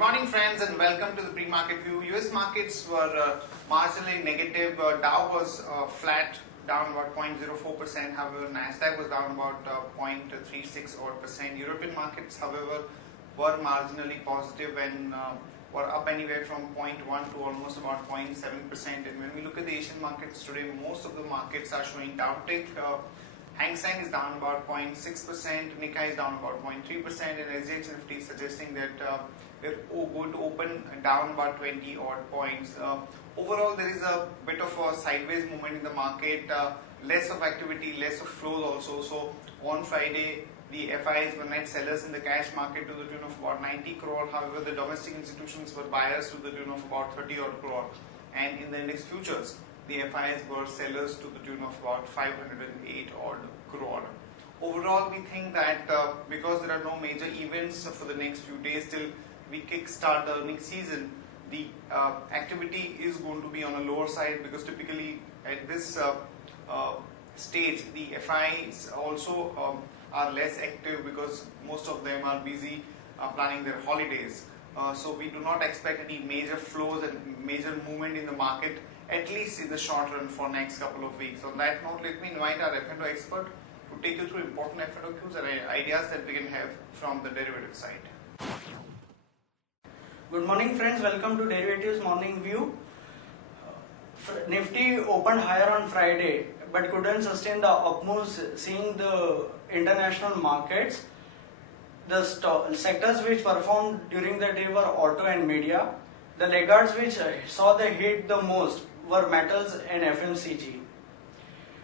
morning friends and welcome to the pre-market view. US markets were marginally negative. Dow was flat, down about 0.04%. However, Nasdaq was down about 0.36 odd percent. European markets, however, were marginally positive and were up anywhere from 0.1 to almost about 0.7%. And when we look at the Asian markets today, most of the markets are showing downtick. Hang Seng is down about 0.6%, Nikkei is down about 0.3%, and SGX Nifty is suggesting that we're going to open down about 20 odd points. Overall, there is a bit of a sideways movement in the market, less of activity, less of flows also. So on Friday, the FIs were net sellers in the cash market to the tune of about 90 crore. However, the domestic institutions were buyers to the tune of about 30 odd crore. And in the index futures, the FIs were sellers to the tune of about 508 odd crore. Overall, we think that because there are no major events for the next few days till we kickstart the earnings season, the activity is going to be on a lower side, because typically at this stage the FIs also are less active because most of them are busy planning their holidays. So we do not expect any major flows and major movement in the market, at least in the short run, for next couple of weeks. On that note, let me invite our F&O expert to take you through important F&O cues and ideas that we can have from the derivative side. Good morning friends, welcome to Derivatives Morning View. Nifty opened higher on Friday but couldn't sustain the up moves seeing the international markets. The sectors which performed during the day were auto and media. The laggards which saw the hit the most were metals and FMCG.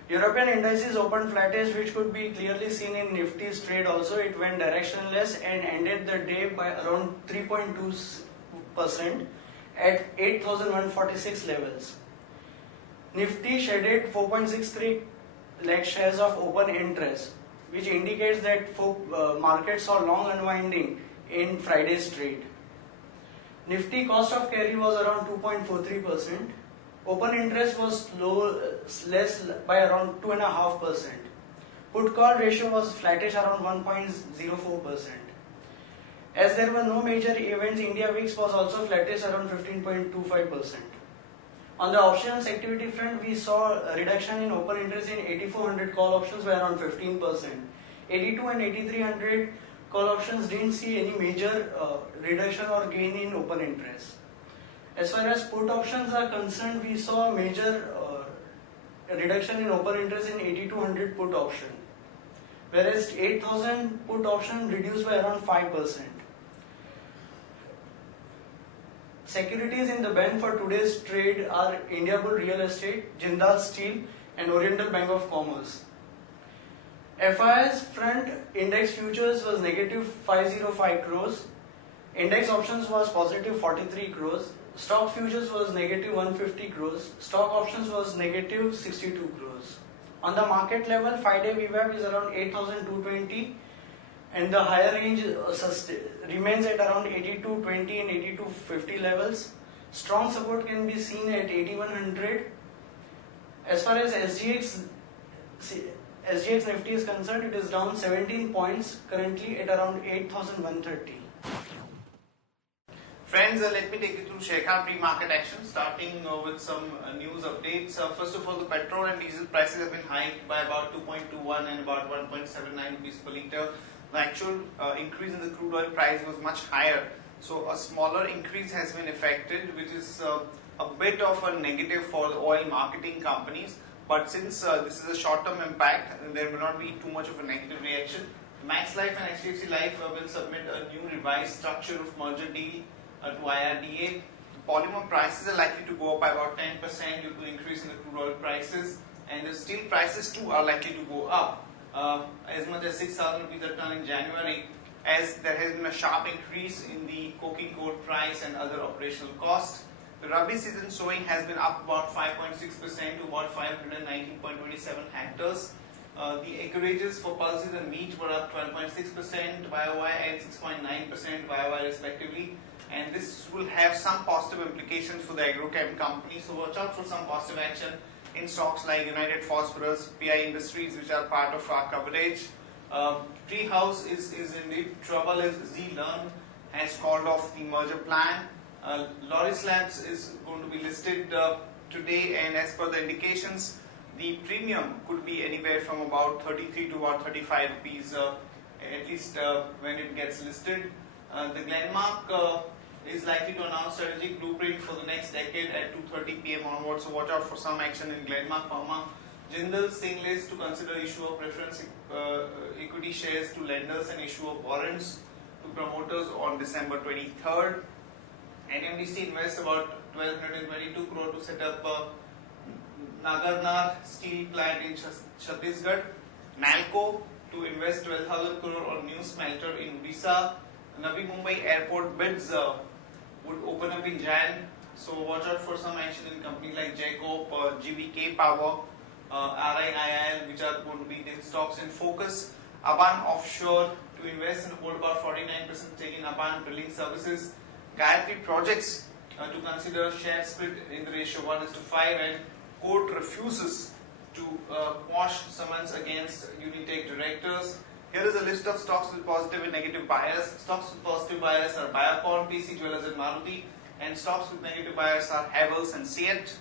European indices opened flattish, which could be clearly seen in Nifty's trade also. It went directionless and ended the day by around 3.2% at 8,146 levels. Nifty shaded 4.63 lakh shares of open interest, which indicates that markets saw long unwinding in Friday's trade. Nifty cost of carry was around 2.43%. Open interest was less by around 2.5%. Put call ratio was flattish around 1.04%. As there were no major events, India VIX was also flattish around 15.25%. On the options activity front, we saw a reduction in open interest in 8400 call options by around 15%. 82 and 8300 call options didn't see any major reduction or gain in open interest. As far as put options are concerned, we saw a major reduction in open interest in 8200 put option, whereas 8000 put option reduced by around 5%. Securities in the bank for today's trade are India Bull Real Estate, Jindal Steel and Oriental Bank of Commerce. FIS front, index futures was negative 505 crores, index options was positive 43 crores, stock futures was negative 150 crores, stock options was negative 62 crores. On the market level, 5-day VWAP is around 8,220 and the higher range remains at around 8220 and 8250 levels. Strong support can be seen at 8100. As far as SGX Nifty is concerned, it is down 17 points, currently at around 8,130. Friends, let me take you through Sharekhan pre-market action, starting with some news updates. First of all, the petrol and diesel prices have been hiked by about 2.21 and about 1.79 rupees per litre. The actual increase in the crude oil price was much higher. So a smaller increase has been effected, which is a bit of a negative for the oil marketing companies. But since this is a short-term impact, there will not be too much of a negative reaction. Max Life and HDFC Life will submit a new revised structure of merger deal to IRDA. Polymer prices are likely to go up by about 10% due to the increase in the crude oil prices, and the steel prices too are likely to go up as much as 6,000 rupees a ton in January, as there has been a sharp increase in the coking coal price and other operational costs. The Rabi season sowing has been up about 5.6% to about 519.27 hectares. The acreages for pulses and meat were up 12.6% YOY and 6.9% YOY respectively. And this will have some positive implications for the agrochem company. So watch out for some positive action in stocks like United Phosphorus, PI Industries, which are part of our coverage. Treehouse is in deep trouble as Z-Learn has called off the merger plan. Loris Labs is going to be listed today, and as per the indications, the premium could be anywhere from about 33 to about 35 rupees, at least when it gets listed. The Glenmark is likely to announce strategic blueprint for the next decade at 2:30 p.m. onwards, so watch out for some action in Glenmark Pharma. Jindal Stainless to consider issue of preference equity shares to lenders and issue of warrants to promoters on December 23rd. NMDC invests about 1222 crore to set up Nagarnar steel plant in Chhattisgarh. Nalco to invest 12,000 crore on new smelter in Odisha. Navi Mumbai airport bids would open up in Jan, so watch out for some action in companies like Jacob, GVK Power, RIIL, which are going to be the stocks in focus. Aban Offshore to invest and hold about 49% stake in Aban Drilling Services. Gayatri Projects to consider share split in the ratio 1:5, and court refuses to quash summons against Unitech directors. Here is a list of stocks with positive and negative bias. Stocks with positive bias are Biocon, PC Jewellers and Maruti, and stocks with negative bias are Havells and Seat.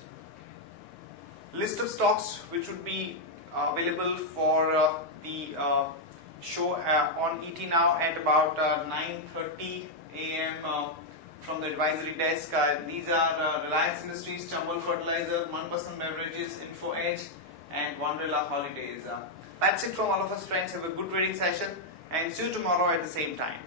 List of stocks which would be available for the show on ET Now at about 9:30 a.m. From the advisory desk. These are Reliance Industries, Chambal Fertilizer, Manpasand Beverages, Info Edge, and Wonderla Holidays. That's it from all of us, friends. Have a good trading session and see you tomorrow at the same time.